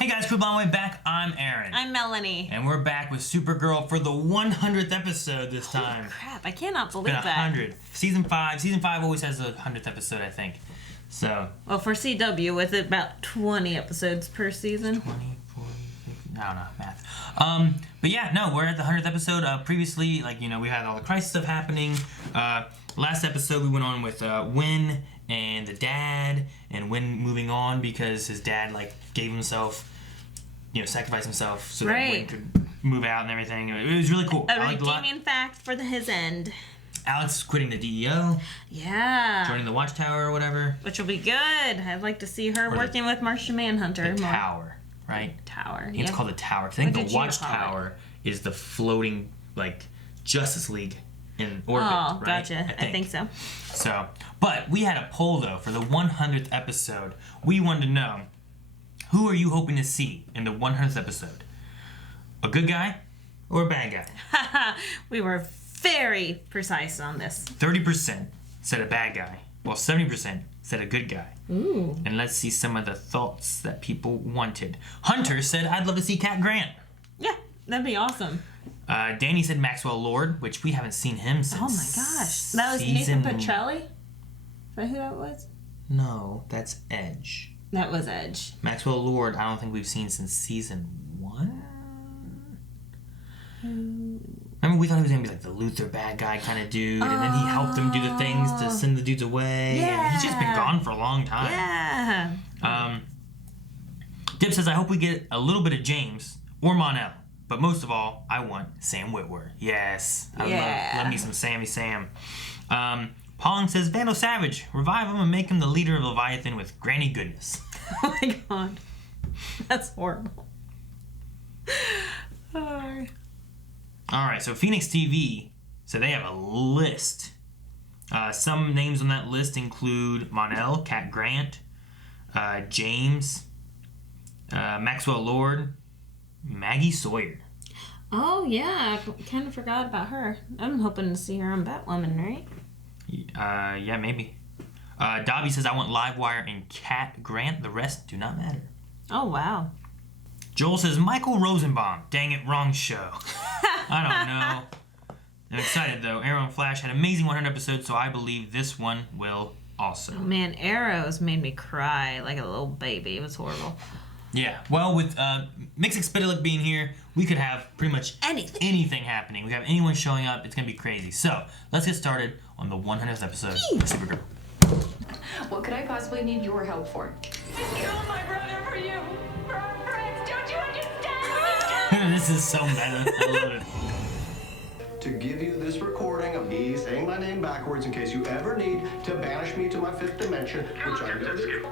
Hey guys, quick on my way back. I'm Aaron. I'm Melanie. And we're back with Supergirl for the 100th episode this time. Holy crap, I cannot believe it's been 100. Season 5 always has a 100th episode, I think. So. Well, for CW, was it about 20 episodes per season? 20, 40, 50, I don't know, math. But yeah, no, we're at the 100th episode. Previously, we had all the crisis stuff happening. Last episode we went on with Win and the dad, and Win moving on because his dad, gave himself, sacrificed himself so that Win could move out and everything. It was really cool. A redeeming fact for his end. Alex quitting the DEO. Yeah. Joining the Watchtower or whatever. Which will be good. I'd like to see her working with Martian Manhunter. The Tower, right? Tower. I think it's called the Tower. I think the Watchtower is the floating, Justice League in orbit, right? Gotcha. I think so. So, but we had a poll, though, for the 100th episode. We wanted to know, who are you hoping to see in the 100th episode? A good guy or a bad guy? We were very precise on this. 30% said a bad guy, while 70% said a good guy. Ooh. And let's see some of the thoughts that people wanted. Hunter said, I'd love to see Cat Grant. Yeah, that'd be awesome. Danny said Maxwell Lord, which we haven't seen him since. Oh my gosh. That was Nathan Petrelli? Is that who that was? No, that's Edge. That was Edge. Maxwell Lord, I don't think we've seen since season 1. Remember, we thought he was going to be the Luther bad guy kind of dude, and then he helped them do the things to send the dudes away. Yeah. And he's just been gone for a long time. Yeah. Dip says, I hope we get a little bit of James or Mon-El. But most of all, I want Sam Witwer. Yes. I love me some Sammy Sam. Pong says, Vandal Savage, revive him and make him the leader of Leviathan with Granny Goodness. Oh my god. That's horrible. Alright, so Phoenix TV, so they have a list. Some names on that list include Mon-El, Cat Grant, James, Maxwell Lord, Maggie Sawyer. Oh, yeah. I kind of forgot about her. I'm hoping to see her on Batwoman, right? Yeah, maybe. Dobby says, I want Livewire and Cat Grant. The rest do not matter. Oh, wow. Joel says, Michael Rosenbaum. Dang it, wrong show. I don't know. I'm excited, though. Arrow and Flash had amazing 100 episodes, so I believe this one will also. Oh, man, Arrows made me cry like a little baby. It was horrible. Yeah, well, with Mixed being here, we could have pretty much anything happening. We have anyone showing up. It's going to be crazy. So, let's get started on the 100th episode of Supergirl. What could I possibly need your help for? I killed my brother for you. For our friends. Don't you understand? This is so meta. I love it. To give you this recording of me saying my name backwards in case you ever need to banish me to my 5th dimension, which I know do.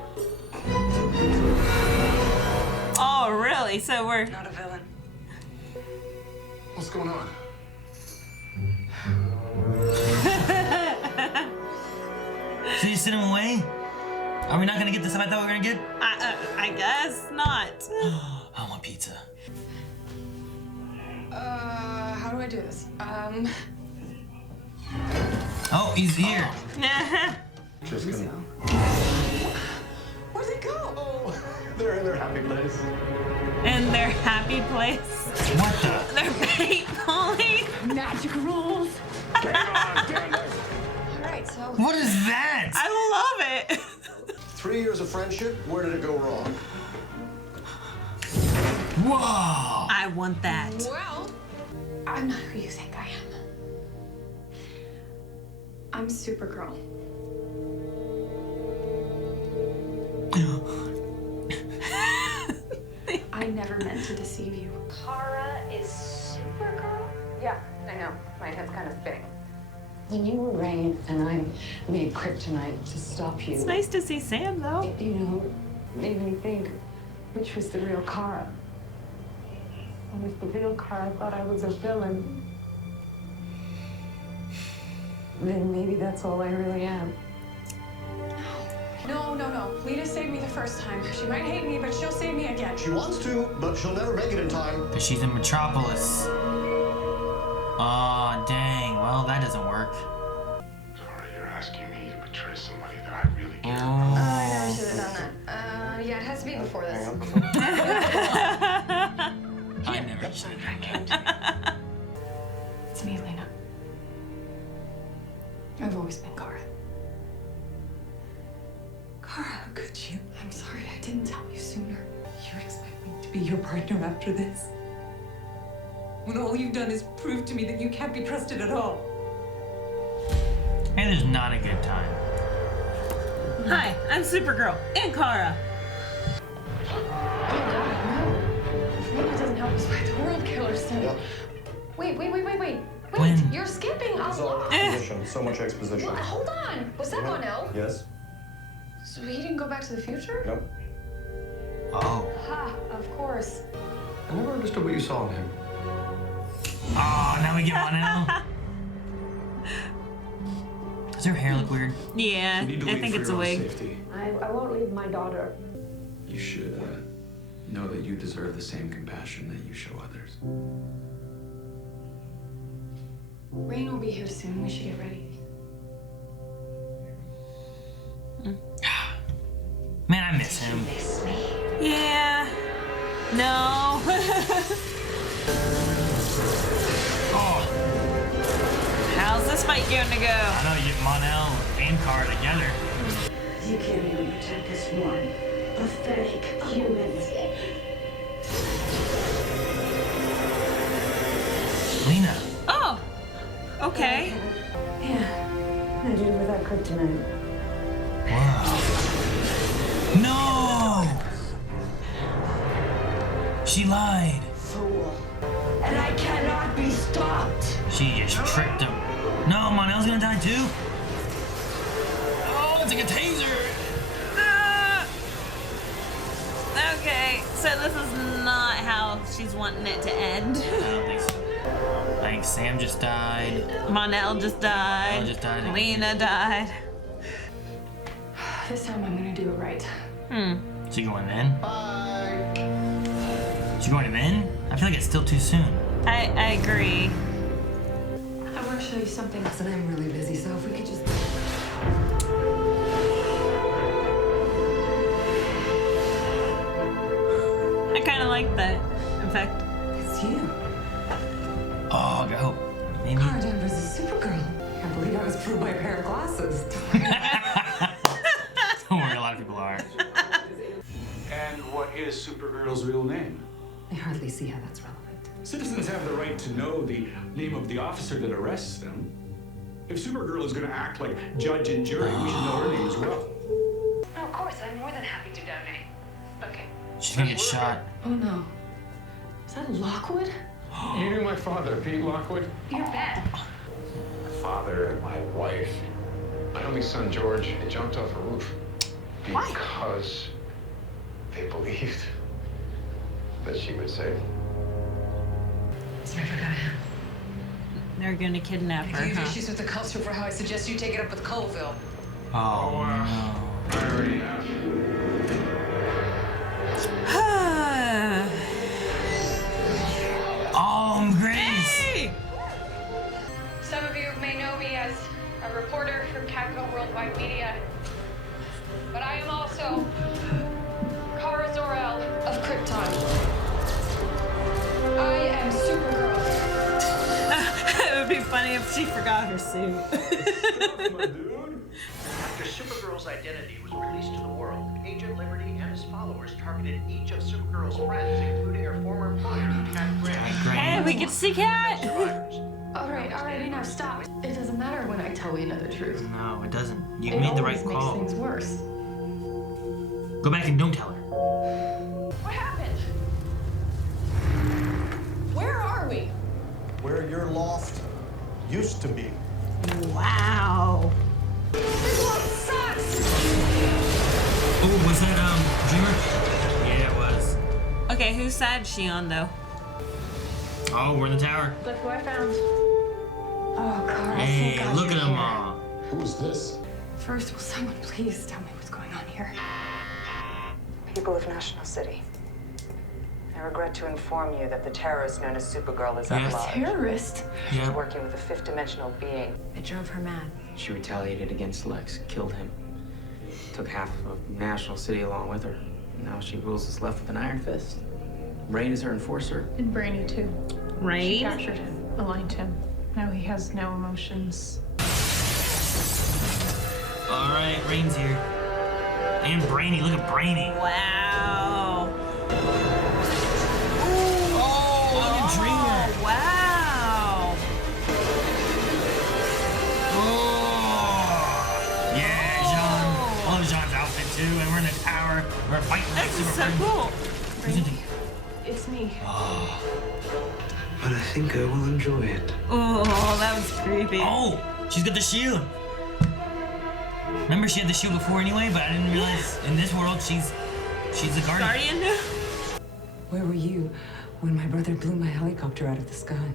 Oh, really? So we're Not a villain. What's going on? So you send him away? Are we not going to get the stuff I thought we were going to get? I guess not. I want pizza. How do I do this? Oh, he's here. Just gonna... Where'd they go? Oh, they're in their happy place. In their happy place. What the? They're paintballing. Magic rules. Alright, so... What is that? I love it. 3 years of friendship, where did it go wrong? Whoa. I want that. Well, I'm not who you think I am. I'm Supergirl. I never meant to deceive you. Kara is Supergirl? Yeah, I know. My head's kind of spinning. When you were Rain and I made kryptonite to stop you, It's nice to see Sam, though. you know, made me think, which was the real Kara? And if the real Kara thought I was a villain, then maybe that's all I really am. No. Lita saved me the first time. She might hate me, but she'll save me again. She wants to, but she'll never make it in time. Because she's in Metropolis. Aw, dang. Well, that doesn't work. Sorry, you're asking me to betray somebody that I really care about. Oh. I never should have done that. Yeah, it has to be before this. be your partner after this? When all you've done is prove to me that you can't be trusted at all. And there's not a good time. Hi, I'm Supergirl and Kara. Oh God, no. Maybe it doesn't help us fight the world killer soon. Yeah. Wait, When? you're skipping a It's all lot. exposition. So much exposition. Well, hold on. Was that Monel? Yes? So he didn't go back to the future? Nope. Oh. Ha, of course. I never understood what you saw in him. Oh, now we get Monel. Does her hair look weird? Yeah, You need to I leave think for it's a your own wig. safety. I won't leave my daughter. You should know that you deserve the same compassion that you show others. Rain will be here soon. We should get ready. Man, I miss him. Yeah. No. Oh, How's this fight going to go? I know you get Monel and Kara together. You can't even protect this one pathetic human. Lena. Oh. Okay. Yeah, I did without kryptonite. Wow. No! She lied. Fool. And I cannot be stopped. She just tricked him. No, Monel's gonna die too. Oh, it's like a taser. Ah! Okay, so this is not how she's wanting it to end. I don't think so. I think Sam just died. Monel just died. Monel just died. Lena died. This time I'm gonna do it right. She going in? Bye. She going in? I feel like it's still too soon. I agree. I want to show you something. Listen, I'm really busy, so if we could just... I kind of like that. In fact, It's you. Oh, go. Maybe. Kara Danvers is Supergirl. Can't believe I was proved by a pair of glasses. Don't worry, a lot of people are. And what is Supergirl's real name? I hardly see how that's relevant. Citizens have the right to know the name of the officer that arrests them. If Supergirl is going to act like judge and jury, we should know her name as well. Oh, of course, I'm more than happy to donate. Okay. She's gonna get shot. Oh no. Is that Lockwood? You knew my father, Pete Lockwood? You're bad. My father and my wife. My only son, George, he jumped off a roof. Why? Because they believed that she would save them. It's never gonna happen. they're gonna kidnap her, If you have huh? issues with the culture for how I suggest you take it up with Colville. Oh, no. I already have. Grace! Hey! Some of you may know me as a reporter from Capitol Worldwide Media, but I am also Kara Zor-El of Krypton. I am Supergirl. It would be funny if she forgot her suit. After Supergirl's identity was released to the world, Agent Liberty and his followers targeted each of Supergirl's friends, including her former employer, Cat Grant. Hey, we get to see Cat! All right, now stop. It doesn't matter when I tell Lena the truth. No, it doesn't. You It made the right always makes call. things worse. Go back and don't tell her. What happened? Where are we? Where your loft used to be. Wow. This world sucks! Oh, was that, Dreamer? Yeah, it was. Okay, whose side is she on, though? Oh, we're in the tower. Look who I found. Oh, Kara, Hey, thank God look at you're them here. all. Who's this? First, will someone please tell me what's going on here? People of National City. I regret to inform you that the terrorist known as Supergirl is at Yes. large. Terrorist? She's Yep. working with a fifth-dimensional being. It drove her mad. She retaliated against Lex, killed him, took half of National City along with her. Now she rules us left with an iron fist. Rain is her enforcer. And Brainy, too. She Rain? captured him, aligned him. Now he has no emotions. All right, Rain's here. And Brainy, look at Brainy. Wow. we're in the tower. We're fighting. This is so cool. It's me. But I think I will enjoy it. Oh, that was creepy. Oh, she's got the shield. Remember, she had the shield before anyway, but I didn't realize in this world she's the guardian. Where were you when my brother blew my helicopter out of the sky?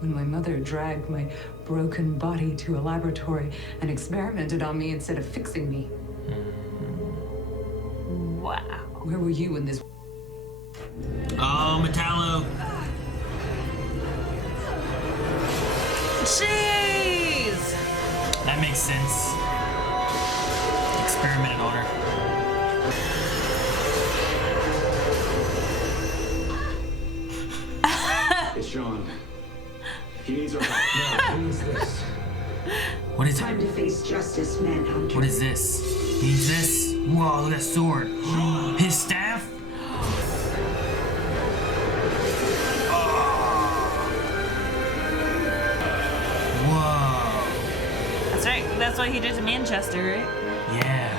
When my mother dragged my broken body to a laboratory and experimented on me instead of fixing me? Wow. Where were you when this... Oh, Metallo. Jeez. That makes sense. Experimented on her. It's John. He needs our help. No, he needs this. What is Time to it? face justice, Manhunter. What is this? He needs this? Whoa, look at that sword. His staff? Whoa. That's right. That's what he did to Manchester, right? Yeah.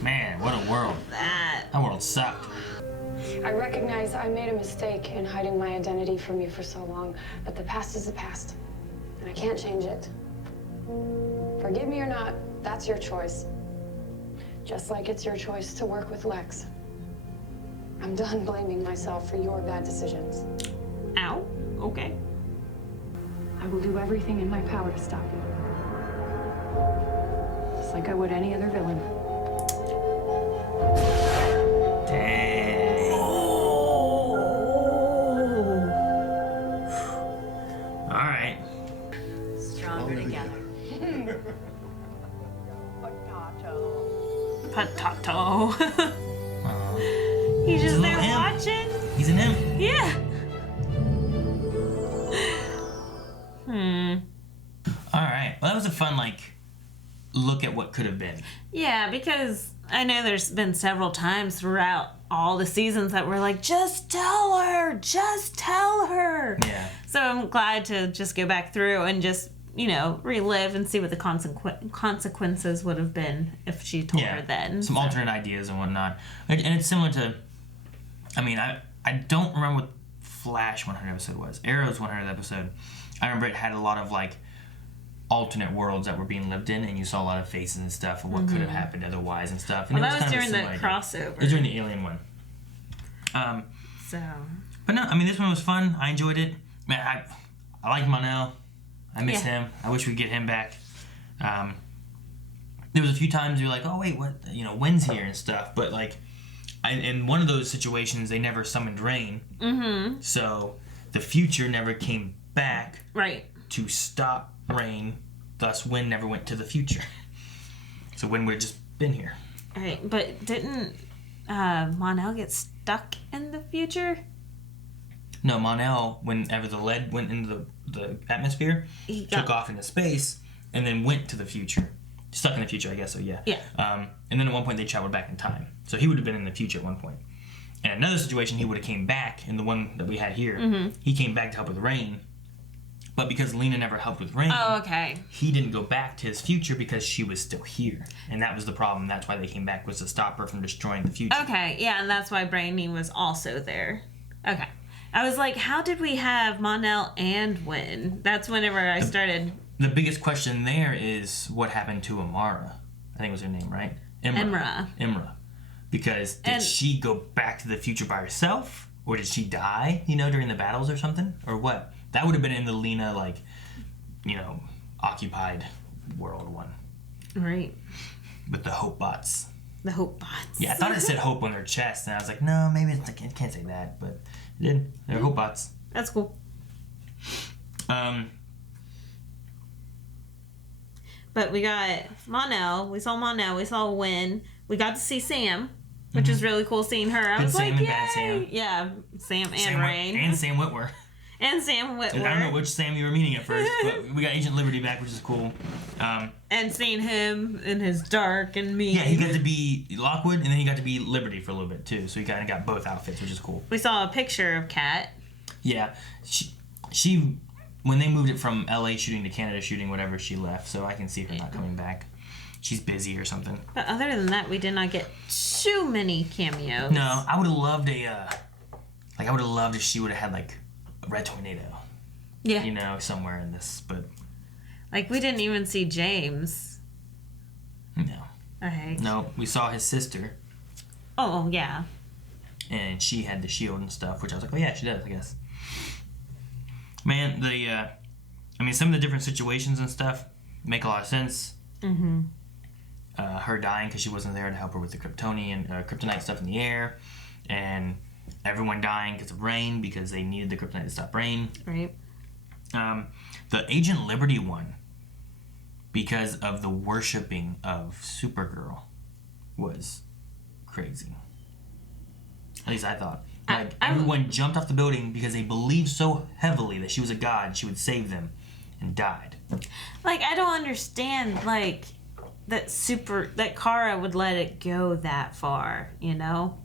Man, what a world. That world sucked. I recognize I made a mistake in hiding my identity from you for so long, but the past is the past, and I can't change it. Forgive me or not, that's your choice. Just like it's your choice to work with Lex. I'm done blaming myself for your bad decisions. Ow. Okay. I will do everything in my power to stop you. Just like I would any other villain. Dang. All right. Stronger together. Potato. He's just there watching. He's an imp. Yeah. All right. Well, that was a fun, look at what could have been. Yeah, because I know there's been several times throughout all the seasons that we're like, just tell her. Yeah. So I'm glad to just go back through and just, relive and see what the consequences would have been if she told her then. Some alternate ideas and whatnot. And it's similar to, I don't remember what Flash 100 episode was. Arrow's 100 episode. I remember it had a lot of alternate worlds that were being lived in, and you saw a lot of faces and stuff of what could have happened otherwise and stuff. And Well, it that was kind of a during the similar idea. crossover. It was during the Alien one. But no, this one was fun. I enjoyed it. Man, I like Mon-El. I miss him. I wish we'd get him back. There was a few times you were like, oh wait, what? Wind's here and stuff. But in one of those situations, they never summoned rain. Mm-hmm. So the future never came back. Right. To stop rain. Thus, wind never went to the future. So wind would have just been here. Right, but didn't Mon-El get stuck in the future? No, Mon-El, whenever the lead went into the atmosphere, took off into space, and then went to the future. Stuck in the future, I guess, so yeah. Yeah. And then at one point, they traveled back in time. So he would have been in the future at one point. And another situation, he would have came back, in the one that we had here, he came back to help with rain. But because Lena never helped with rain, he didn't go back to his future because she was still here. And that was the problem. That's why they came back, was to stop her from destroying the future. Okay, yeah, and that's why Brainy was also there. Okay. I was like, how did we have Mon-El and Wynn? That's whenever I started... The biggest question there is what happened to Amara. I think was her name, right? Imra. Because did she go back to the future by herself? Or did she die, during the battles or something? Or what? That would have been in the Lena, occupied world one. Right. With the Hope bots. The Hope bots. Yeah, I thought it said Hope on their chest, and I was like, no, maybe it can't say that, but it did. They're Hope bots. That's cool. But we got Mon-El. We saw Mon-El. We saw Wynn. We got to see Sam, which was really cool seeing her. I was Sam like, and yay! bad Sam. Yeah, Sam and Rain. And Sam Witwer. And Sam Witwer. I don't know which Sam you were meaning at first, but we got Agent Liberty back, which is cool. And seeing him in his dark and mean. Yeah, he got to be Lockwood, and then he got to be Liberty for a little bit, too. So he kind of got both outfits, which is cool. We saw a picture of Kat. Yeah. when they moved it from LA shooting to Canada shooting, whatever, she left, so I can see her not coming back. She's busy or something. But other than that, we did not get too many cameos. No, I would have loved I would have loved if she would have had like a red tornado. Yeah. You know, somewhere in this, but like we didn't even see James. No. Okay. No, we saw his sister. Oh yeah. And she had the shield and stuff, which I was like, oh yeah, she does, I guess. Man, some of the different situations and stuff make a lot of sense. Mm-hmm. Her dying because she wasn't there to help her with the kryptonite stuff in the air, and everyone dying because of rain because they needed the kryptonite to stop rain. Right. The Agent Liberty one, because of the worshipping of Supergirl, was crazy. At least I thought. Like, everyone jumped off the building because they believed so heavily that she was a god, she would save them, and died. Like, I don't understand, like, that Kara would let it go that far, you know?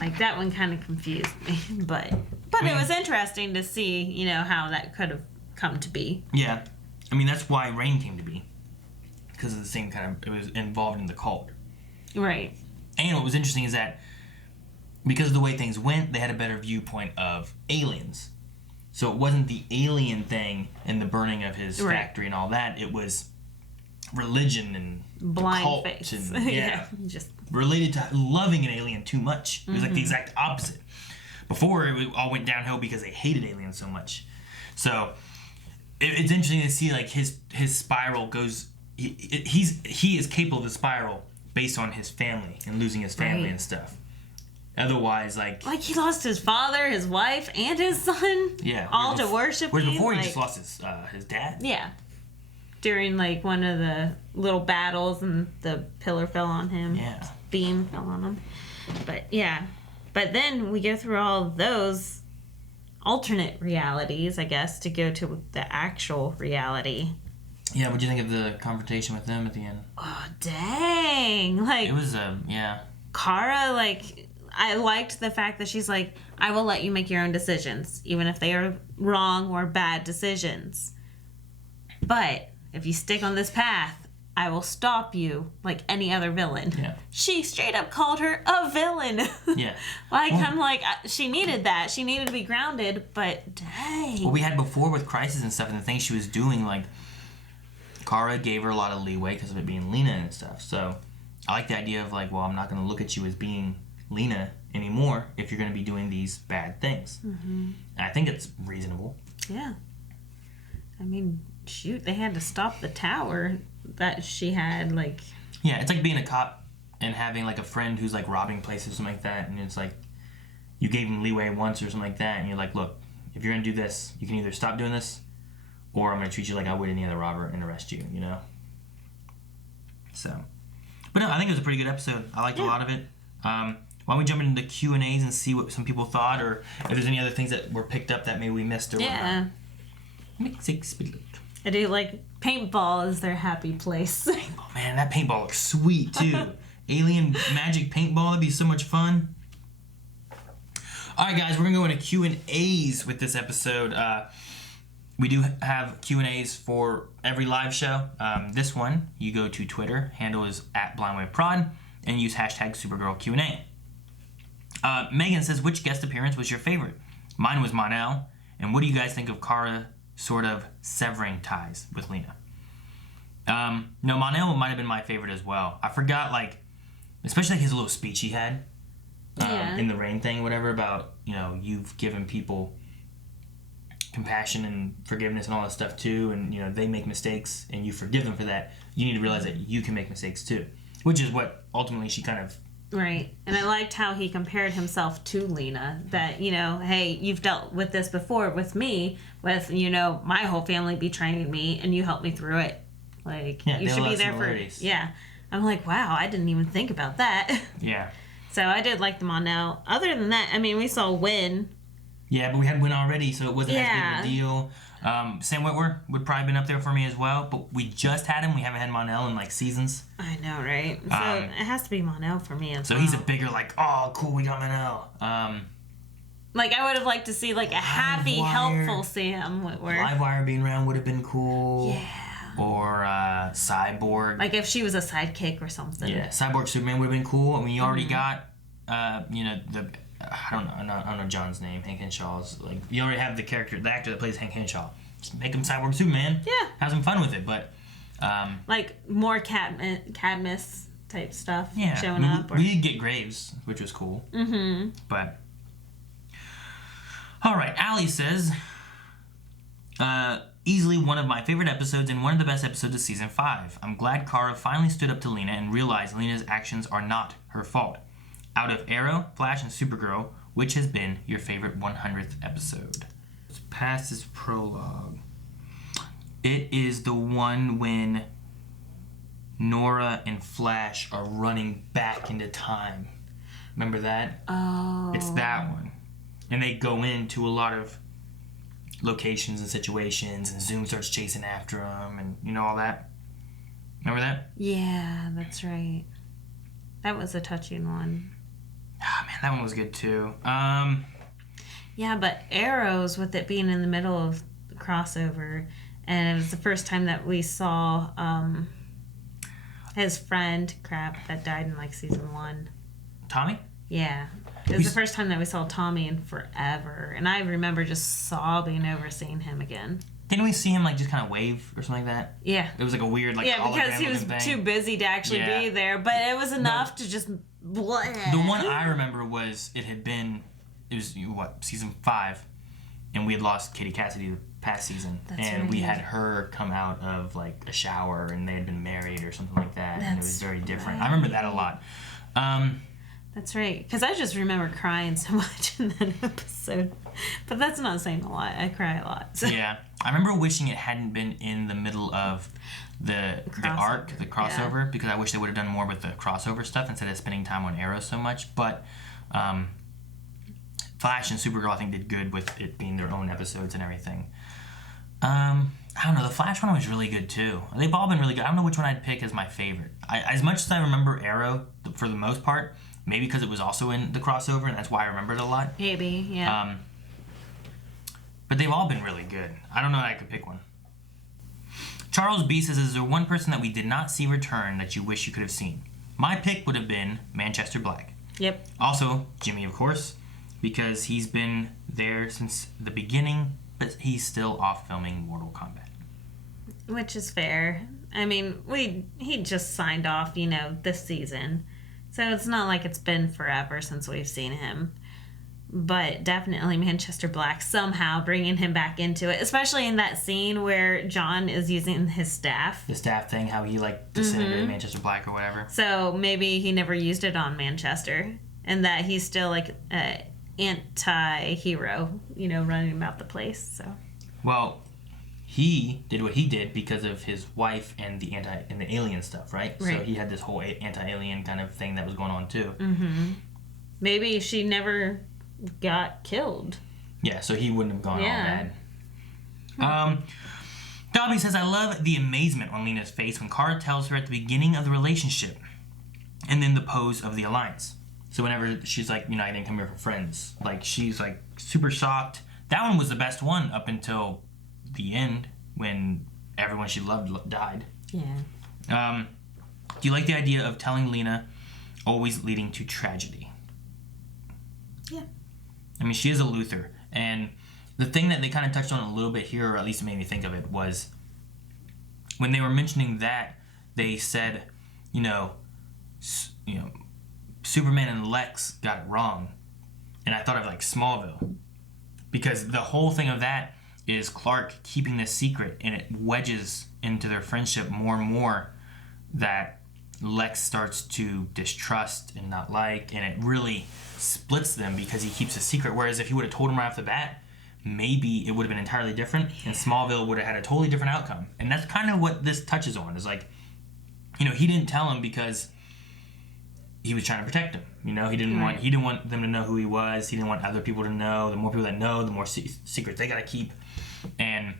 Like, that one kind of confused me, but it was interesting to see, you know, how that could have come to be. Yeah. I mean, that's why Rain came to be. Because of the same it was involved in the cult. Right. And what was interesting is that because of the way things went, they had a better viewpoint of aliens. So it wasn't the alien thing and the burning of his factory and all that. It was religion and blind cult faith. And, yeah. Just related to loving an alien too much. It was like the exact opposite. Before, it all went downhill because they hated aliens so much. So it's interesting to see like his spiral goes. He is capable of the spiral based on his family and losing his family and stuff. Otherwise, like he lost his father, his wife, and his son. Yeah, all to worship. Whereas before, he just lost his dad. Yeah, during like one of the little battles, and the pillar fell on him. Yeah, beam fell on him. But then we go through all of those alternate realities, I guess, to go to the actual reality. Yeah, what'd you think of the confrontation with them at the end? Oh, dang. Like, it was, yeah. Kara, like, I liked the fact that she's like, I will let you make your own decisions, even if they are wrong or bad decisions. But if you stick on this path, I will stop you like any other villain. Yeah. She straight up called her a villain. Yeah. I'm like, she needed that. She needed to be grounded, but dang. What we had before with Crisis and stuff and the things she was doing, like, Kara gave her a lot of leeway because of it being Lena and stuff. So I like the idea of like, well, I'm not going to look at you as being Lena anymore if you're going to be doing these bad things. Mm-hmm. I think it's reasonable. Yeah. I mean, shoot, they had to stop the tower that she had, like... Yeah, it's like being a cop and having, like, a friend who's, like, robbing places or something like that, and it's like, you gave him leeway once or something like that, and you're like, look, if you're going to do this, you can either stop doing this, or I'm going to treat you like I would any other robber and arrest you, you know? So... But no, I think it was a pretty good episode. I liked a lot of it. Why don't we jump into the Q&As and see what some people thought, or if there's any other things that were picked up that maybe we missed or whatnot. I do like paintball is their happy place. Oh man, that paintball looks sweet too. Alien magic paintball, that'd be so much fun. Alright guys, we're gonna go into Q&As with this episode. We do have Q&As for every live show. This one, you go to Twitter, handle is @BlindWayProd, and use hashtag Supergirl Q&A. Megan says, which guest appearance was your favorite? Mine was Mon-El. And what do you guys think of Kara sort of severing ties with Lena? No, Mon-El might have been my favorite as well. I forgot, like, especially like his little speech he had in the rain thing, whatever, about, you know, you've given people compassion and forgiveness and all that stuff too, and, you know, they make mistakes and you forgive them for that. You need to realize that you can make mistakes too, which is what ultimately she kind of... Right. And I liked how he compared himself to Lena, that, you know, hey, you've dealt with this before with me, with, you know, my whole family betraying me, and you helped me through it. Like, you should be there for... Yeah. I'm like, wow, I didn't even think about that. Yeah. So I did like the Mon-El. Other than that, I mean, we saw Win. Yeah, but we had Win already, so it wasn't as big of a deal. Sam Witwer would probably been up there for me as well, but we just had him. We haven't had Mon-El in like seasons. I know, right? So it has to be Mon-El for me as well. So he's a bigger, like, oh, cool, we got Mon-El. Like, I would have liked to see, like, a happy, helpful Sam Witwer. Livewire being around would have been cool. Yeah. Or Cyborg. Like, if she was a sidekick or something. Yeah, Cyborg Superman would have been cool. I mean, you already got, I don't know John's name, Hank Henshaw's. Like, you already have the actor that plays Hank Henshaw. Just make him Cyborg Superman. Yeah. Have some fun with it, but... like, more Cadmus type stuff showing I mean, up. We did get Graves, which was cool. Mm-hmm. But... Alright, Allie says... easily one of my favorite episodes and one of the best episodes of Season 5. I'm glad Kara finally stood up to Lena and realized Lena's actions are not her fault. Out of Arrow, Flash, and Supergirl, which has been your favorite 100th episode? Let's pass this prologue. It is the one when Nora and Flash are running back into time. Remember that? Oh. It's that one. And they go into a lot of locations and situations, and Zoom starts chasing after them, and you know all that? Remember that? Yeah, that's right. That was a touching one. Ah, man, that one was good too. Yeah, but Arrows, with it being in the middle of the crossover, and it was the first time that we saw his friend, that died in like season 1. Tommy? Yeah. It was the first time that we saw Tommy in forever, and I remember just sobbing over seeing him again. Didn't we see him like just kind of wave or something like that? Yeah. It was like a weird like because he was thing. too busy to actually be there, but it was enough to just... The one I remember was season 5, and we had lost Katie Cassidy the past season, and we had her come out of like a shower, and they had been married or something like that, and it was very different. I remember that a lot. That's right, because I just remember crying so much in that episode, but that's not saying a lot. I cry a lot. So. Yeah, I remember wishing it hadn't been in the middle of the arc, the crossover, because I wish they would have done more with the crossover stuff instead of spending time on Arrow so much. But Flash and Supergirl, I think, did good with it being their own episodes and everything. I don't know, the Flash one was really good too. They've all been really good. I don't know which one I'd pick as my favorite. As much as I remember Arrow, for the most part, maybe because it was also in the crossover, and that's why I remember it a lot. Maybe, yeah. But they've all been really good. I don't know that I could pick one. Charles B says, is there one person that we did not see return that you wish you could have seen? My pick would have been Manchester Black. Yep. Also, Jimmy, of course, because he's been there since the beginning, but he's still off filming Mortal Kombat. Which is fair. I mean, he just signed off, this season. So it's not like it's been forever since we've seen him. But definitely Manchester Black, somehow bringing him back into it. Especially in that scene where John is using his staff. The staff thing, how he disintegrated Manchester Black or whatever. So maybe he never used it on Manchester. And that he's still like an anti-hero, running about the place. So. Well, he did what he did because of his wife and the alien stuff, right? So he had this whole anti-alien kind of thing that was going on too. Mm-hmm. Maybe she never got killed. Yeah, so he wouldn't have gone all bad. Dobby says, I love the amazement on Lena's face when Kara tells her at the beginning of the relationship, and then the pose of the alliance. So whenever she's like, I didn't come here for friends, like she's like super shocked. That one was the best one up until the end when everyone she loved died. Yeah. Do you like the idea of telling Lena always leading to tragedy? Yeah. I mean, she is a Luthor, and the thing that they kind of touched on a little bit here, or at least it made me think of it, was when they were mentioning that, they said, Superman and Lex got it wrong, and I thought of like Smallville, because the whole thing of that is Clark keeping this secret, and it wedges into their friendship more and more that Lex starts to distrust and not like, and it really splits them because he keeps a secret. Whereas if he would have told him right off the bat, maybe it would have been entirely different, and Smallville would have had a totally different outcome. And that's kind of what this touches on, is like, he didn't tell him because he was trying to protect him. He didn't want them to know who he was. He didn't want other people to know. The more people that know, the more secrets they gotta keep. And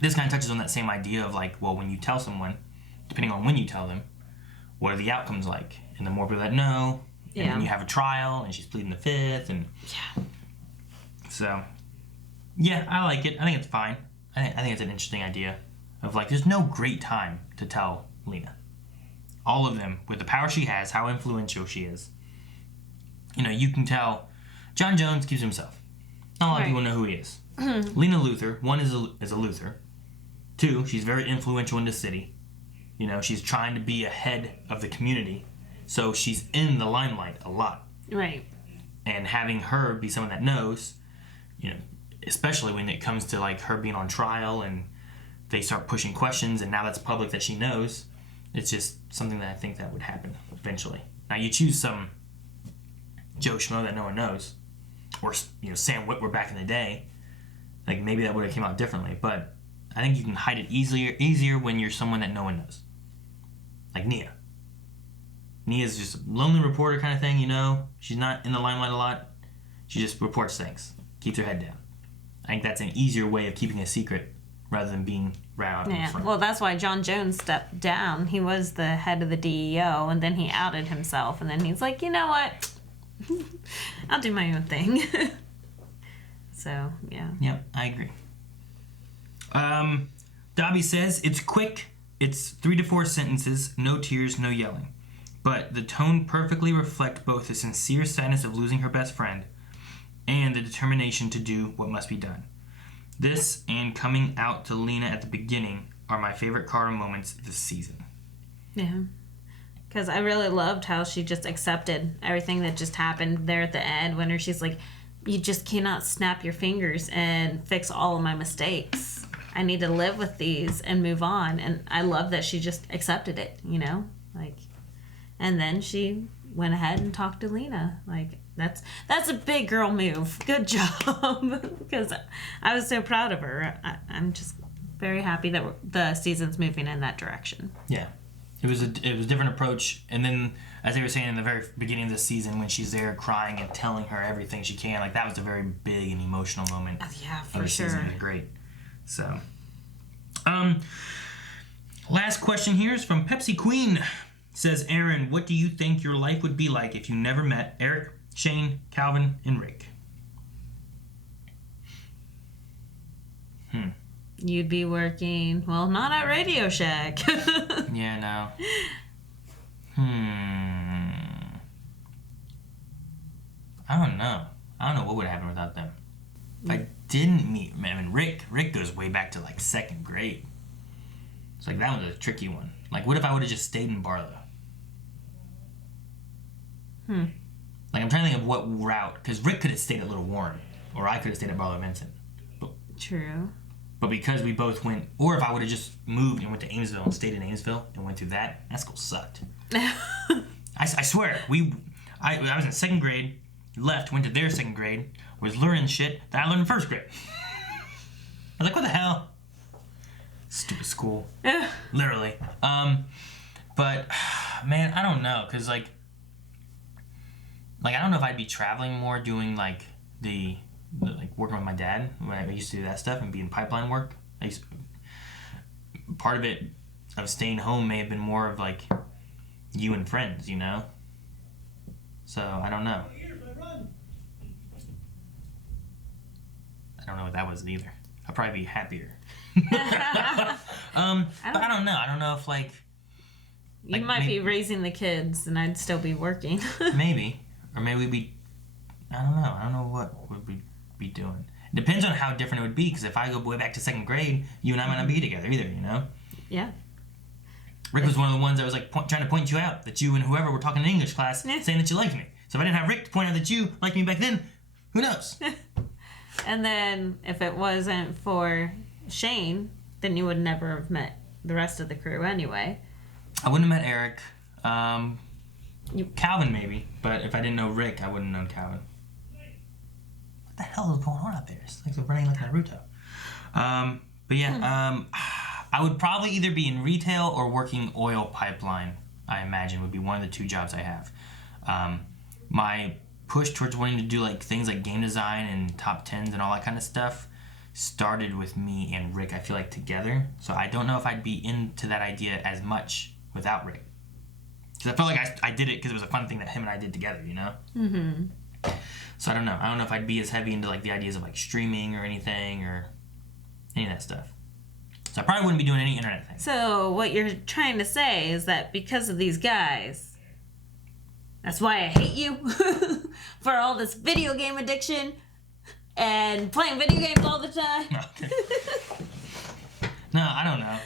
this kind of touches on that same idea of like, well, when you tell someone, depending on when you tell them, what are the outcomes like? And the more people that know, and when you have a trial, and she's pleading the fifth, and So, yeah, I like it. I think it's fine. I think it's an interesting idea of like, there's no great time to tell Lena. All of them, with the power she has, how influential she is. You know, you can tell John Jones keeps himself. Not a lot of people know who he is. Lena Luthor, one is a Luthor. Two, she's very influential in the city. You know, she's trying to be ahead of the community. So she's in the limelight a lot. Right. And having her be someone that knows, you know, especially when it comes to like her being on trial and they start pushing questions and now that's public that she knows, it's just something that I think that would happen eventually. Now you choose some Joe Schmo that no one knows, or, you know, Sam Witwer back in the day, like maybe that would have came out differently, but I think you can hide it easier when you're someone that no one knows. Like Nia. Nia's just a lonely reporter kind of thing, you know? She's not in the limelight a lot. She just reports things. Keeps her head down. I think that's an easier way of keeping a secret rather than being right out in front. Well, that's why John Jones stepped down. He was the head of the DEO, and then he outed himself, and then he's like, you know what? I'll do my own thing. So, yeah. Yep, I agree. Dobby says, it's quick, it's 3 to 4 sentences, no tears, no yelling. But the tone perfectly reflect both the sincere sadness of losing her best friend and the determination to do what must be done. This and coming out to Lena at the beginning are my favorite Kara moments this season. Yeah. Because I really loved how she just accepted everything that just happened there at the end when she's like, you just cannot snap your fingers and fix all of my mistakes. I need to live with these and move on. And I love that she just accepted it, you know? Like, and then she went ahead and talked to Lena. Like, that's a big girl move. Good job. Because I was so proud of her. I'm just very happy that the season's moving in that direction. Yeah. It was a different approach. And then, as they were saying in the very beginning of the season, when she's there crying and telling her everything she can, like that was a very big and emotional moment. Yeah, for of the sure. Season. It was great. So, last question here is from Pepsi Queen. Says, Aaron, what do you think your life would be like if you never met Eric, Shane, Calvin, and Rick? You'd be working, well, not at Radio Shack. Yeah, no. I don't know. I don't know what would happen without them. If I didn't meet, Rick goes way back to like 2nd grade. It's like that was a tricky one. Like, what if I would have just stayed in Barlow? Like, I'm trying to think of what route, because Rick could have stayed at Little Warren, or I could have stayed at Barlow Vincent. True. But because we both went, or if I would have just moved and went to Amesville and stayed in Amesville and went through that school sucked. I swear, I was in 2nd grade, left, went to their 2nd grade, was learning shit that I learned in 1st grade. I was like, what the hell? Stupid school. Literally. But, man, I don't know, because, like, I don't know if I'd be traveling more, doing, like working with my dad when I used to do that stuff and be in pipeline work. Part of it of staying home may have been more of, like, you and friends, you know? So, I don't know. I don't know what that was either. I'd probably be happier. But I don't know. I don't know if, like... You might be raising the kids and I'd still be working. Maybe. Or maybe we'd be... I don't know. I don't know what would we be doing. It depends on how different it would be, because if I go way back to 2nd grade, you and I might not be together either, you know? Yeah. Rick was one of the ones that was, like, trying to point you out, that you and whoever were talking in English class saying that you liked me. So if I didn't have Rick to point out that you liked me back then, who knows? And then if it wasn't for Shane, then you would never have met the rest of the crew anyway. I wouldn't have met Eric. Calvin maybe, but if I didn't know Rick, I wouldn't have known Calvin. What the hell is going on out there? It's like they're running like Naruto. But yeah, I would probably either be in retail or working oil pipeline, I imagine, would be one of the 2 jobs I have. My push towards wanting to do like things like game design and top 10s and all that kind of stuff started with me and Rick, I feel like, together. So I don't know if I'd be into that idea as much without Rick. Because I felt like I did it because it was a fun thing that him and I did together, you know? So I don't know. I don't know if I'd be as heavy into like the ideas of like streaming or anything or any of that stuff. So I probably wouldn't be doing any internet things. So what you're trying to say is that because of these guys, that's why I hate you for all this video game addiction and playing video games all the time. Okay. No, I don't know.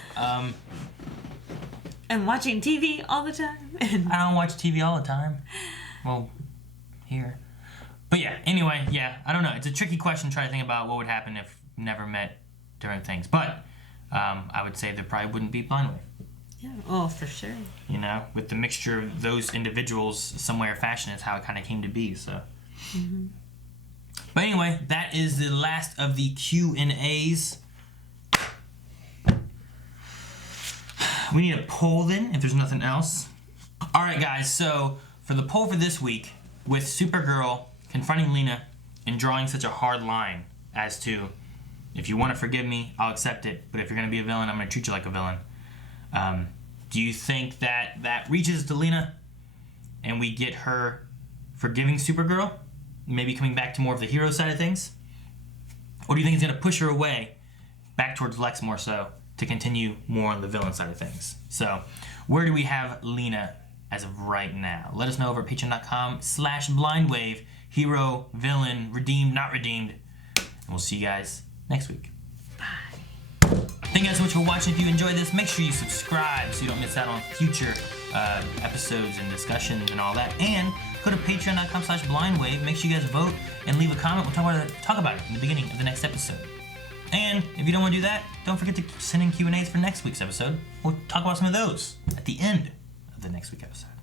And watching TV all the time. I don't watch TV all the time. Well, here. But yeah, anyway, yeah, I don't know. It's a tricky question to try to think about what would happen if never met during things. But I would say there probably wouldn't be Blind Wave. Yeah, oh, for sure. You know, with the mixture of those individuals, some way or fashion, is how it kind of came to be. So. Mm-hmm. But anyway, that is the last of the Q&As. We need a poll then, if there's nothing else. Alright guys, so for the poll for this week, with Supergirl confronting Lena and drawing such a hard line as to, if you want to forgive me, I'll accept it, but if you're going to be a villain, I'm going to treat you like a villain. Do you think that that reaches to Lena and we get her forgiving Supergirl? Maybe coming back to more of the hero side of things? Or do you think it's going to push her away back towards Lex more so to continue more on the villain side of things? So, where do we have Lena as of right now? Let us know over at patreon.com/blindwave. Hero, villain, redeemed, not redeemed. And we'll see you guys next week. Bye. Thank you guys so much for watching. If you enjoyed this, make sure you subscribe so you don't miss out on future episodes and discussions and all that. And go to patreon.com/blindwave. Make sure you guys vote and leave a comment. We'll talk about it in the beginning of the next episode. And if you don't want to do that, don't forget to send in Q&As for next week's episode. We'll talk about some of those at the end of the next week's episode.